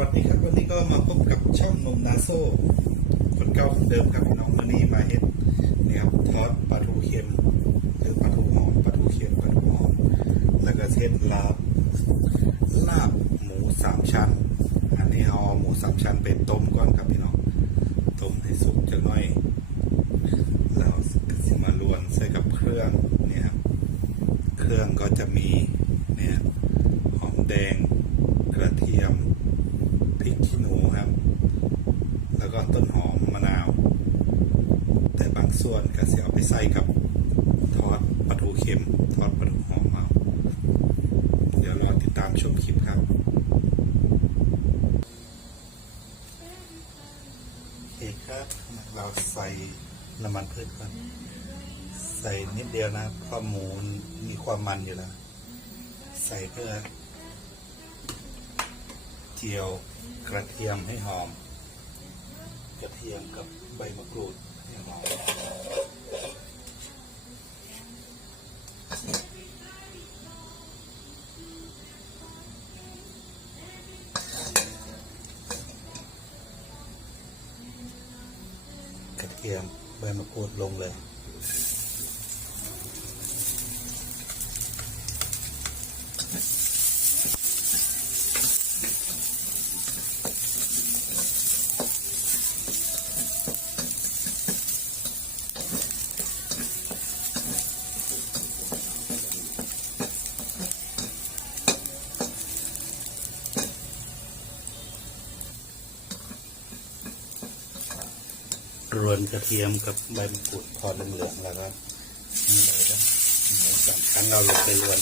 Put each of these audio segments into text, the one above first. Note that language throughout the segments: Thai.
วัสดีครับวันนี้ก็มาพบกับช่องนมนาโซ่คนเก่าคนเดิมครับพี่น้องวันนี้มาเห็ดนี่ครับทอดปลาทูเค็มหรือปลาทูหอมปลาทูเค็มปลาทูหอมแล้วก็เส้นลาบลาบหมูสามชั้น อันนี้เอาหมูสามชั้นไปต้มก่อนครับพี่น้องต้มให้สุกจังหน่อยแล้วก็สิมาลวนใส่กับเครื่องเนี่ยครับเครื่องก็จะมีเนี่ยหอมแดงกระเทียมพริก ขี้หนูครับ แล้วก็ต้นหอมมะนาว แต่บางส่วนก็จะเอาไปใส่กับทอดปลาทูเค็ม ทอดปลาทูหอมเอาเดี๋ยวรอติดตามชมคลิปครับโอเคครับ เราใส่น้ำมันพืชก่อน ใส่นิดเดียวนะเพราะหมูมีความมันอยู่แล้ว ใส่เพื่อ เจียวกระเทียมให้หอม กระเทียมกับใบมะกรูดให้หอมกระเทียมใบมะกรูดลงเลย รวนกระเทียมกับใบมะกรูดทอดเหลืองๆแล้วก็นี่เลยนะหมูสามชั้นเราลงไปรวน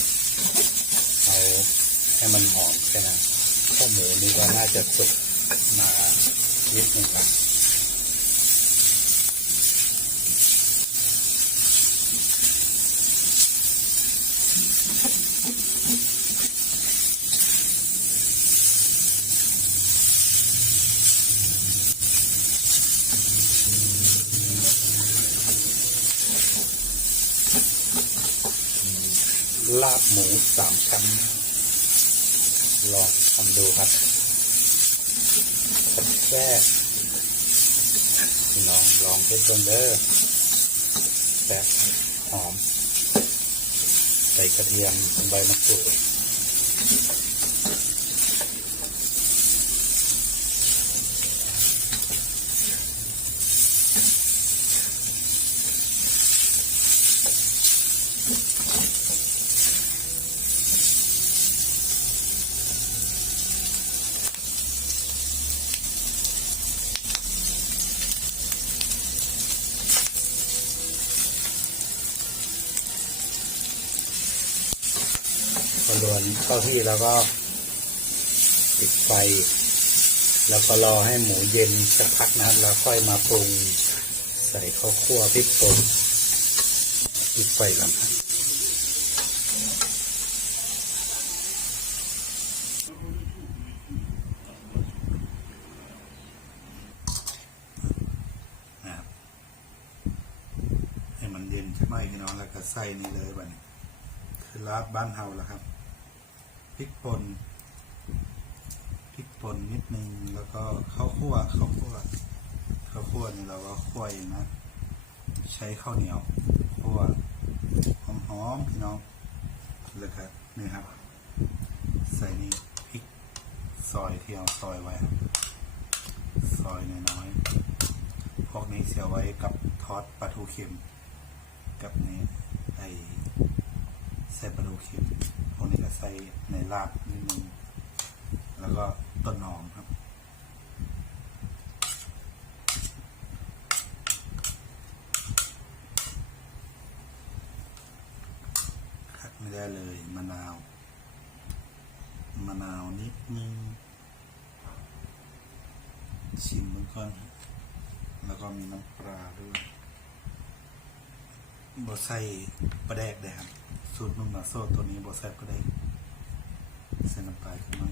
เอาให้มันหอมแค่นั้นข้าวหมูนี่ก็น่าจะสุกมานิดหนึงครับ ลาบหมูสามชั้น ลองทำดูครับแค่พี่น้องลองเพื่อนเด้อแซ่บหอม ใส่กระเทียมใบมะกรูด พอรวนเข้าที่แล้วก็ปิดไฟ แล้วก็รอให้หมูเย็นสักพักนะแล้วค่อยมาปรุงใส่ข้าวคั่วพริกป่นปิดไฟก่อนครับให้มันเย็นใช่ไหมพี่น้องแล้วก็ใส่นี่เลยวันนี้คือลาบบ้านเฮาแล้วครับ พริกป่นพริกป่นนิดนึงแล้วก็ข้าวคั่วข้าวคั่วข้าวคั่วนี่เราก็คั่วเองนะ ใช้ข้าวเหนียวคั่วหอมๆพี่น้องแล้วก็นี่ครับ ใส่นี่พริกซอยที่เอาซอยไว้ซอยน้อยๆพวกนี้เสียไว้กับทอดปลาทูเค็ม กับนี้ไอ ใส่ปลาดูเค็มพวกนี้ก็ใส่ในลาบนิดนึง แล้วก็ต้นหอมครับขัดไม่ได้เลยมะนาว มะนาวนิดนึง ชิมมันก่อนแล้วก็มีน้ำปลาด้วยบใส่ปลาแดกได้ครับ สูตรนุ่มนาโซ่ตัวนี้บอแซบก็ได้ใส่น้ำปลาขึ้นมา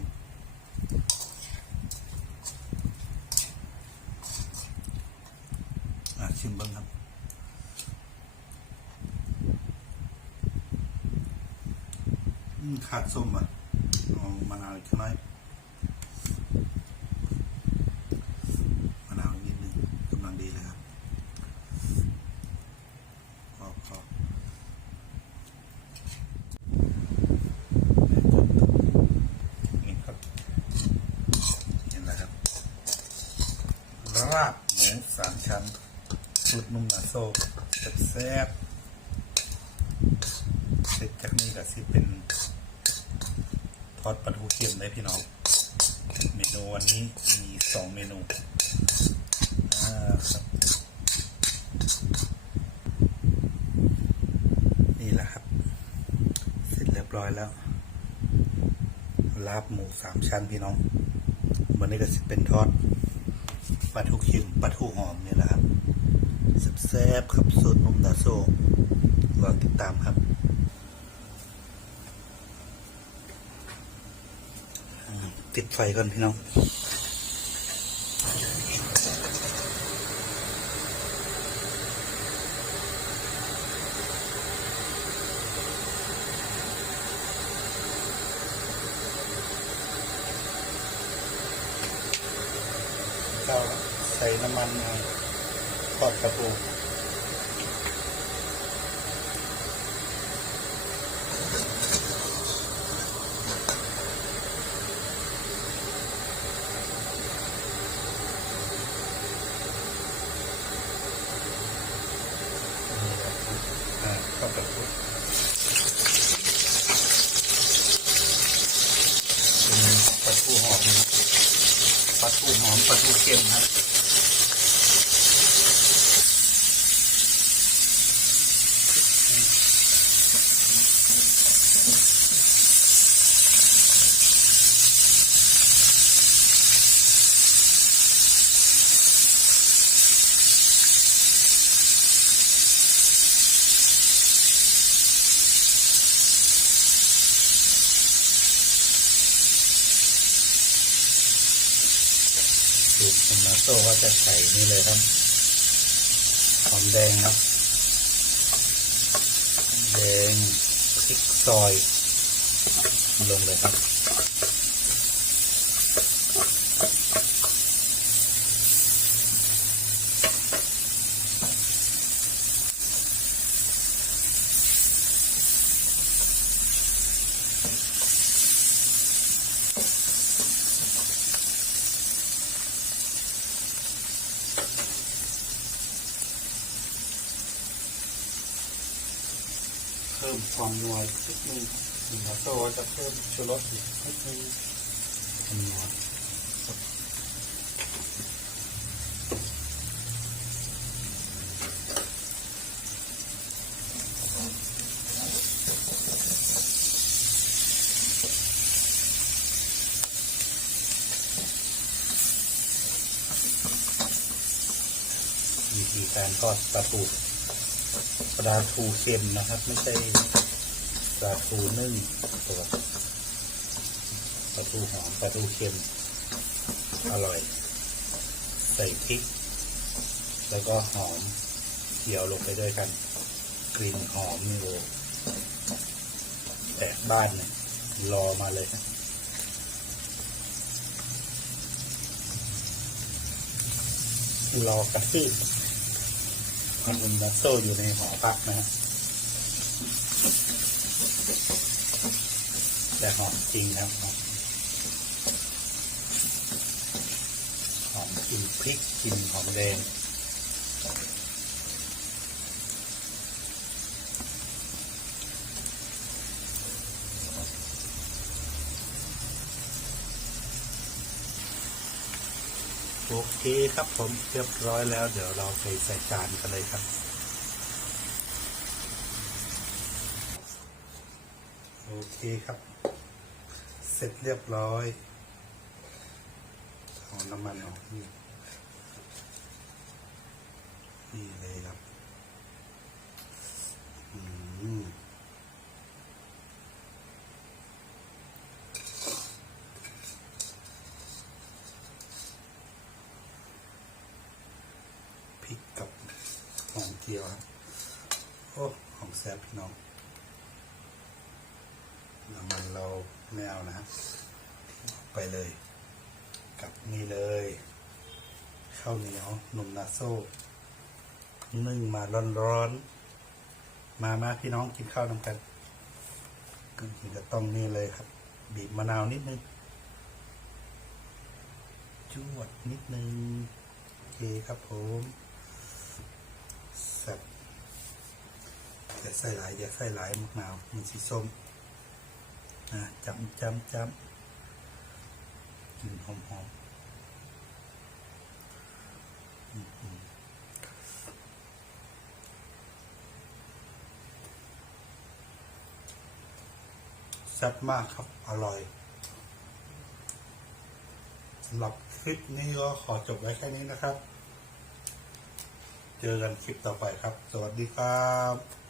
อะชิมบ้างครับขาดส้มอะเอามะนาวอีกใช่ไห ชั้นสูตรนุ่มนาโซ่แซ่บเสร็จจากนี้ก็สิเป็นทอดปลาทูเค็มเลยพี่น้อง เมนูวันนี้มีสองเมนูนี่แหละครับ เสร็จเรียบร้อยแล้ว ลาบหมูสามชั้นพี่น้อง วันนี้ก็จะเป็นทอด ปลาทูเค็มปลาทูหอมนี่แหละครับแซ่บครับสูตรนมดาโซลอติดตามครับติดไฟก่อนพี่น้อง ก็ใส่น้ำมันทอดกระปูอ่าทอดกระปูเป็นปลาทูหอมนะปลาทูหอมปลาทูเค็มครับ สูตรของนาโซ่ก็จะใส่นี่เลยครับหอมแดงครับ แดงพริกซอย ลงเลยครับ มความนัวอีกนิดนึงครับนาโซ่ก็จะเพิ่มชูรสอีกนิดนึงความนัววิธีการทอดปลาทู ลาทูเค็มนะครับ ไม่ใช่ปลาทูนึ่งตัวปลาทูหอมปลาทูเค็ม อร่อย ใส่พริก แล้วก็หอมเกี่ยวลงไปด้วยกัน กลิ่นหอมนี่โอแตกบ้านเนี่ยรอมาเลยนะรอกระทืบ นเป็นนัสโซอยู่ในหอพักนะฮะแต่หอมจริงครับหอมหอมกลิ่นพริกกลิ่นหอมแดง เคครับผมเรียบร้อยแล้ว เดี๋ยวเราไปใส่จานกันเลยครับโอเคครับ เสร็จเรียบร้อยเอาน้ำมันออกนี่นี่เลยครับอืมพริกกับหอม เจียวครับโอ้หอมแซ่บพี่น้องน้ำมันเราไม่เอานะทิ้งออกไปเลยกับนี่เลยข้าวเหนียวนมนาโซ่นึ่งมาร้อนๆมามาพี่น้องกินข้าวนำกันก็จะต้องนี่เลยครับ บีบมะนาวนิดนึงจวดนิดนึงโอเคครับผม แซ่บ อย่าใส่หลายอย่าใส่หลายมะนาวมันสีส้มนะจำจำจำกลิ่นหอมหอมอืมอืมแซ่บมากครับ อร่อยสำหรับคลิปนี้ก็ขอจบไว้แค่นี้นะครับ เจอกันคลิปต่อไปครับ สวัสดีครับ